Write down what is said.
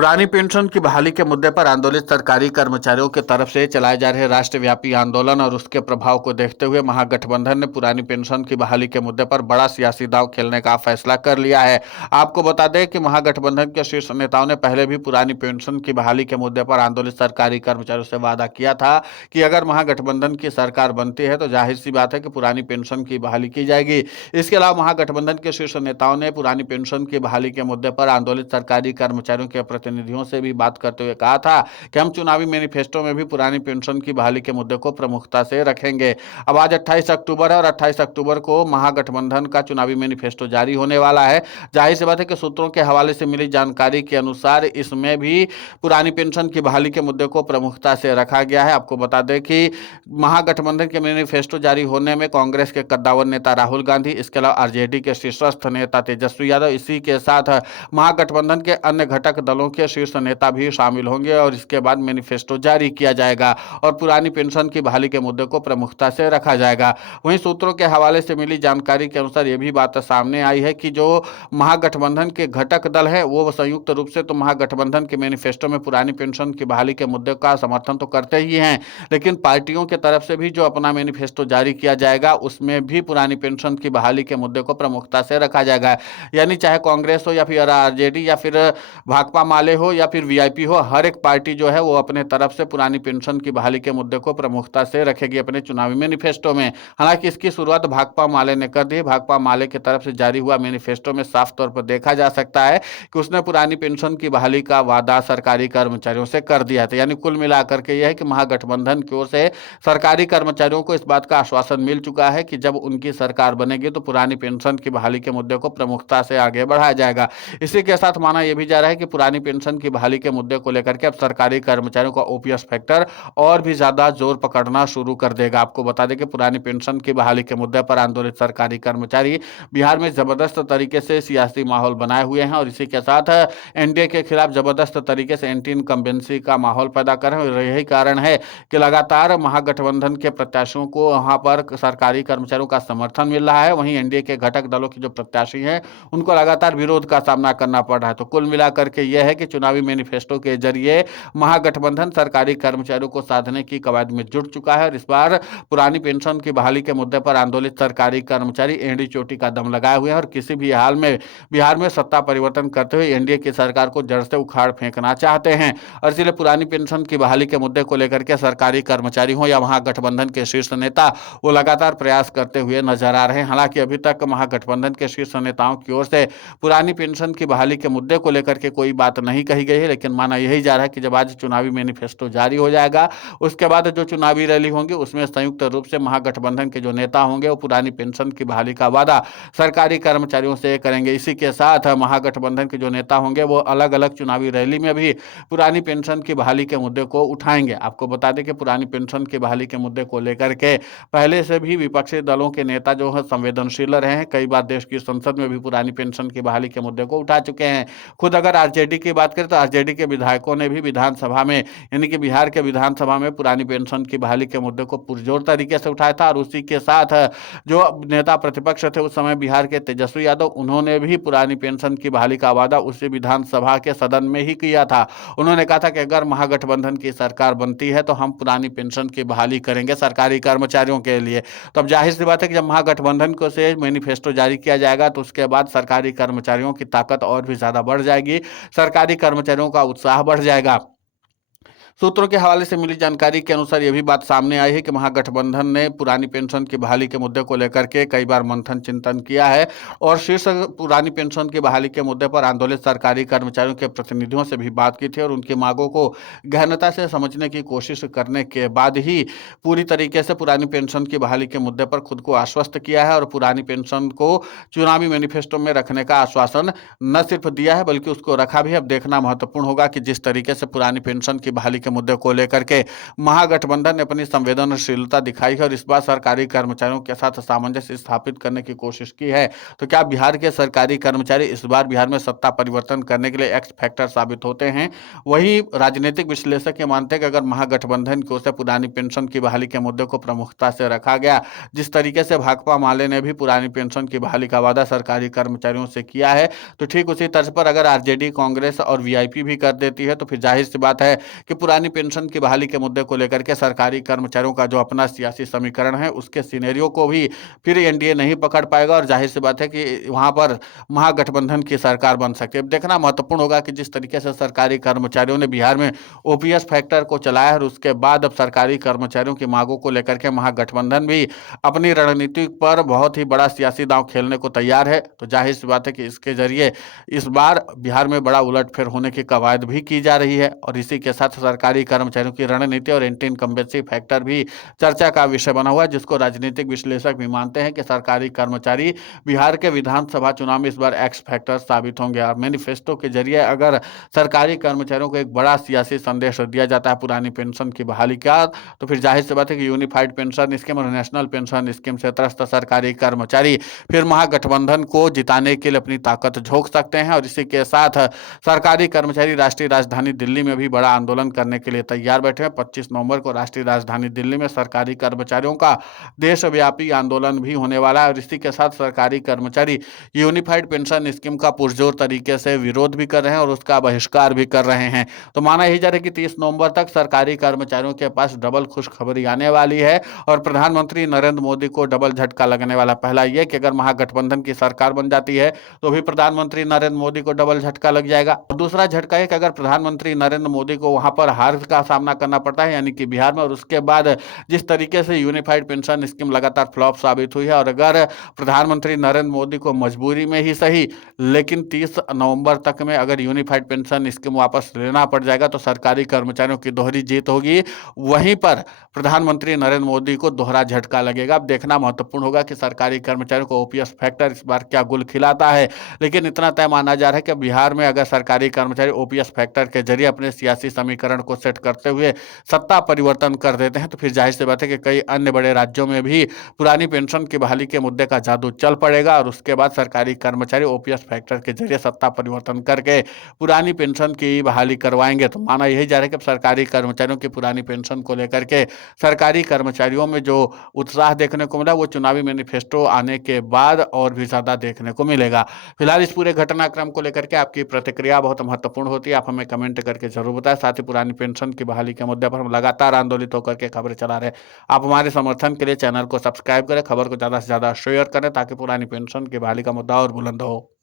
पुरानी पेंशन की बहाली के मुद्दे पर आंदोलित सरकारी कर्मचारियों की तरफ से चलाए जा रहे राष्ट्रव्यापी आंदोलन और उसके प्रभाव को देखते हुए महागठबंधन ने पुरानी पेंशन की बहाली के मुद्दे पर बड़ा सियासी दांव खेलने का फैसला कर लिया है। आपको बता दें कि महागठबंधन के शीर्ष नेताओं ने पहले भी पुरानी पेंशन की बहाली के मुद्दे पर आंदोलित सरकारी कर्मचारियों से वादा किया था कि अगर महागठबंधन की सरकार बनती है तो जाहिर सी बात है कि पुरानी पेंशन की बहाली की जाएगी। इसके अलावा महागठबंधन के शीर्ष नेताओं ने पुरानी पेंशन की बहाली के मुद्दे पर आंदोलित सरकारी कर्मचारियों के प्रतिनिधियों से भी बात करते हुए कहा था कि हम चुनावी मैनिफेस्टो में भी पुरानी पेंशन की बहाली के मुद्दे को प्रमुखता से रखेंगे। अब आज 28 अक्टूबर है और 28 अक्टूबर को महागठबंधन का चुनावी मैनिफेस्टो जारी होने वाला है। जाहिर सी बात है कि सूत्रों के हवाले से मिली जानकारी के अनुसार इसमें भी पुरानी पेंशन की बहाली के मुद्दे को प्रमुखता से रखा गया है। आपको बता दें कि महागठबंधन के मैनिफेस्टो जारी होने में कांग्रेस के कद्दावर नेता राहुल गांधी, इसके अलावा आरजेडी के शीर्षस्थ नेता तेजस्वी यादव, इसी के साथ महागठबंधन के अन्य घटक दलों के शीर्ष नेता भी शामिल होंगे और इसके बाद मैनिफेस्टो जारी किया जाएगा और पुरानी पेंशन की बहाली के मुद्दे को प्रमुखता से रखा जाएगा। वहीं सूत्रों के हवाले से मिली जानकारी के अनुसार यह भी बात सामने आई है कि जो महागठबंधन के घटक दल हैं वो संयुक्त रूप से तो महागठबंधन के मैनिफेस्टो में पुरानी पेंशन की बहाली के मुद्दे का समर्थन तो करते ही हैं, लेकिन पार्टियों की तरफ से भी जो अपना मैनिफेस्टो जारी किया जाएगा उसमें भी पुरानी पेंशन की बहाली के मुद्दे को प्रमुखता से रखा जाएगा। यानी चाहे कांग्रेस हो या फिर आरजेडी या फिर भाकपा माले हो या फिर वीआईपी हो, हर एक पार्टी जो है वो अपने तरफ से पुरानी पेंशन की बहाली के मुद्दे को प्रमुखता से रखेगी अपने चुनावी मैनिफेस्टो में। हालांकि इसकी शुरुआत भाकपा माले ने कर दी। भाकपा माले की तरफ से जारी हुआ मैनिफेस्टो में साफ तौर पर देखा जा सकता है कि उसने पुरानी पेंशन की बहाली का वादा सरकारी कर्मचारियों से कर दिया था। यानी कुल मिलाकर के यह है कि महागठबंधन की ओर से सरकारी कर्मचारियों को इस बात का आश्वासन मिल चुका है कि जब उनकी सरकार बनेगी तो पुरानी पेंशन की बहाली के मुद्दे को प्रमुखता से आगे बढ़ाया जाएगा। इसी के साथ माना यह भी जा रहा है कि पुरानी पेंशन की बहाली के मुद्दे को लेकर के अब सरकारी कर्मचारियों का ओपीएस फैक्टर और भी ज्यादा जोर पकड़ना शुरू कर देगा। आपको बता दें कि पुरानी पेंशन की बहाली के मुद्दे पर आंदोलित सरकारी कर्मचारी बिहार में जबरदस्त तरीके से सियासी माहौल बनाए हुए हैं और इसी के साथ एनडीए के खिलाफ जबरदस्त तरीके से एंटी इनकम्बेंसी का माहौल पैदा कर रहे हैं और यही कारण है कि लगातार महागठबंधन के प्रत्याशियों को वहां पर सरकारी कर्मचारियों का समर्थन मिल रहा है। वहीं एनडीए के घटक दलों के जो प्रत्याशी हैं उनको लगातार विरोध का सामना करना पड़ रहा है। तो कुल मिलाकर के यह है कि चुनावी मैनिफेस्टो के जरिए महागठबंधन सरकारी कर्मचारियों को साधने की कवायद में जुट चुका है और इस बार पुरानी पेंशन की बहाली के मुद्दे पर आंदोलित सरकारी कर्मचारी एनडी चोटी का दम लगाए हुए हैं और किसी भी हाल में बिहार में सत्ता परिवर्तन करते हुए एनडीए की सरकार को जड़ से उखाड़ फेंकना चाहते हैं। और इसलिए पुरानी पेंशन की बहाली के मुद्दे को लेकर के सरकारी कर्मचारी हो या महागठबंधन के शीर्ष नेता वो लगातार प्रयास करते हुए नजर आ रहे हैं। हालांकि अभी तक महागठबंधन के शीर्ष नेताओं की ओर से पुरानी पेंशन की बहाली के मुद्दे को लेकर के कोई बात नहीं कही गई है, लेकिन माना यही जा रहा है कि जब आज चुनावी मैनिफेस्टो जारी हो जाएगा उसके बाद जो चुनावी रैली होंगी उसमें संयुक्त रूप से महागठबंधन के जो नेता होंगे वो पुरानी पेंशन की बहाली का वादा सरकारी कर्मचारियों से करेंगे। इसी के साथ महागठबंधन के जो नेता होंगे वो अलग अलग चुनावी रैली में भी पुरानी पेंशन की बहाली के मुद्दे को उठाएंगे। आपको बता दें कि पुरानी पेंशन की बहाली के मुद्दे को लेकर के पहले से भी विपक्षी दलों के नेता जो है संवेदनशील रहे हैं। कई बार देश की संसद में भी पुरानी पेंशन की बहाली के मुद्दे को उठा चुके हैं। खुद अगर आरजेडी की बात करें तो आरजेडी के विधायकों ने भी विधानसभा में यानी कि बिहार के विधानसभा में पुरानी पेंशन की बहाली के मुद्दे को पुरजोर तरीके से उठाया था और उसी के साथ जो नेता प्रतिपक्ष थे उस समय बिहार के तेजस्वी यादव, उन्होंने भी पुरानी पेंशन की बहाली का वादा उसी विधानसभा के सदन में ही किया था। उन्होंने कहा था कि अगर महागठबंधन की सरकार बनती है तो हम पुरानी पेंशन की बहाली करेंगे सरकारी कर्मचारियों के लिए। तो अब जाहिर सी बात है कि जब महागठबंधन को से मैनिफेस्टो जारी किया जाएगा तो उसके बाद सरकारी कर्मचारियों की ताकत और भी ज्यादा बढ़ जाएगी, सरकारी कर्मचारियों का उत्साह बढ़ जाएगा। सूत्रों के हवाले से मिली जानकारी के अनुसार यह भी बात सामने आई है कि महागठबंधन ने पुरानी पेंशन की बहाली के मुद्दे को लेकर के कई बार मंथन चिंतन किया है और शीर्ष पुरानी पेंशन की बहाली के मुद्दे पर आंदोलित सरकारी कर्मचारियों के प्रतिनिधियों से भी बात की थी और उनकी मांगों को गहनता से समझने की कोशिश करने के बाद ही पूरी तरीके से पुरानी पेंशन की बहाली के मुद्दे पर खुद को आश्वस्त किया है और पुरानी पेंशन को चुनावी मैनिफेस्टो में रखने का आश्वासन न सिर्फ दिया है बल्कि उसको रखा भी। अब देखना महत्वपूर्ण होगा कि जिस तरीके से पुरानी पेंशन की बहाली के के मुद्दे को लेकर के महागठबंधन ने अपनी संवेदनशीलता दिखाई है और इस बार सरकारी कर्मचारियों के साथ सामंजस्य स्थापित करने की कोशिश की है। तो क्या बिहार के सरकारी कर्मचारी इस बार बिहार में सत्ता परिवर्तन करने के लिए एक्स फैक्टर साबित होते हैं? वहीं राजनीतिक विश्लेषक ये मानते हैं कि अगर महागठबंधन की ओर से पुरानी पेंशन की बहाली के मुद्दे को प्रमुखता से रखा गया, जिस तरीके से भाकपा माले ने भी पुरानी पेंशन की बहाली का वादा सरकारी कर्मचारियों से किया है, तो ठीक उसी तर्ज पर अगर आरजेडी, कांग्रेस और वीआईपी भी कर देती है, तो फिर जाहिर सी बात है कि पुरानी पेंशन की बहाली के मुद्दे को लेकर के सरकारी कर्मचारियों का जो अपना सियासी समीकरण है, उसके सिनेरियो को भी फिर एनडीए नहीं पकड़ पाएगा और जाहिर सी बात है कि वहां पर महागठबंधन की सरकार बन सकती है। अब देखना महत्वपूर्ण होगा कि जिस तरीके से सरकारी कर्मचारियों ने बिहार में ओपीएस फैक्टर को चलाया है और उसके बाद अब सरकारी कर्मचारियों की मांगों को लेकर के महागठबंधन भी अपनी रणनीति पर बहुत ही बड़ा सियासी दांव खेलने को तैयार है। तो जाहिर सी बात है कि इसके जरिए इस बार बिहार में बड़ा उलटफेर होने की कवायद भी की जा रही है और इसी के साथ सरकारी कर्मचारियों की रणनीति और एंटी इनकम्बेंसी फैक्टर भी चर्चा का विषय बना हुआ है, जिसको राजनीतिक विश्लेषक भी मानते हैं कि सरकारी कर्मचारी बिहार के विधानसभा चुनाव में इस बार एक्स फैक्टर साबित होंगे। और मैनिफेस्टो के जरिए अगर सरकारी कर्मचारियों को एक बड़ा सियासी संदेश दिया जाता है पुरानी पेंशन की बहाली का, तो फिर जाहिर सी बात है कि यूनिफाइड पेंशन स्कीम और नेशनल पेंशन स्कीम से त्रस्त सरकारी कर्मचारी फिर महागठबंधन को जिताने के लिए अपनी ताकत झोंक सकते हैं। और इसी के साथ सरकारी कर्मचारी राष्ट्रीय राजधानी दिल्ली में भी बड़ा आंदोलन करने के लिए तैयार बैठे हैं। 25 नवंबर को राष्ट्रीय राजधानी दिल्ली में सरकारी कर्मचारियों का देशव्यापी आंदोलन भी होने वाला है और इसी के साथ सरकारी कर्मचारी यूनिफाइड पेंशन स्कीम का पुरजोर तरीके से विरोध भी कर रहे हैं और उसका बहिष्कार भी कर रहे हैं। तो माना यही जा रहा है कि 30 नवंबर तक सरकारी कर्मचारियों के पास डबल खुशखबरी आने वाली है और प्रधानमंत्री नरेंद्र मोदी को डबल झटका लगने वाला। पहला यह कि अगर महागठबंधन की सरकार बन जाती है तो भी प्रधानमंत्री नरेंद्र मोदी को डबल झटका लग जाएगा। और दूसरा झटका है कि अगर प्रधानमंत्री नरेंद्र मोदी को वहां पर हार का सामना करना पड़ता है, यानी कि बिहार में, और उसके बाद जिस तरीके से यूनिफाइड पेंशन स्कीम लगातार फ्लॉप साबित हुई है और अगर प्रधानमंत्री नरेंद्र मोदी को मजबूरी में ही सही लेकिन 30 नवंबर तक में अगर यूनिफाइड पेंशन स्कीम वापस लेना पड़ जाएगा तो सरकारी कर्मचारियों की दोहरी जीत होगी। वहीं पर प्रधानमंत्री नरेंद्र मोदी को दोहरा झटका लगेगा। अब देखना महत्वपूर्ण होगा कि सरकारी कर्मचारियों को ओपीएस फैक्टर इस बार क्या गुल खिलाता है, लेकिन इतना तय माना जा रहा है कि बिहार में अगर सरकारी कर्मचारी ओपीएस फैक्टर के जरिए अपने सियासी समीकरण को सेट करते हुए सत्ता परिवर्तन कर देते हैं तो फिर जाहिर सी बात है कि कई अन्य बड़े राज्यों में भी पुरानी पेंशन की बहाली के मुद्दे का जादू चल पड़ेगा और उसके बाद सरकारी कर्मचारी ओपीएस फैक्टर के जरिए सत्ता परिवर्तन करके पुरानी पेंशन की बहाली करवाएंगे। तो माना यही जा रहा है कि सरकारी कर्मचारियों की पुरानी पेंशन को लेकर के सरकारी कर्मचारियों में जो उत्साह देखने को मिला वो चुनावी मैनिफेस्टो आने के बाद और भी ज्यादा देखने को मिलेगा। फिलहाल इस पूरे घटनाक्रम को लेकर के आपकी प्रतिक्रिया बहुत महत्वपूर्ण होती है, आप हमें कमेंट करके जरूर बताएं। साथ ही पुरानी पेंशन की बहाली के मुद्दे पर हम लगातार आंदोलित होकर के खबरें चला रहे हैं। आप हमारे समर्थन के लिए चैनल को सब्सक्राइब करें, खबर को ज्यादा से ज्यादा शेयर करें ताकि पुरानी पेंशन की बहाली का मुद्दा और बुलंद हो।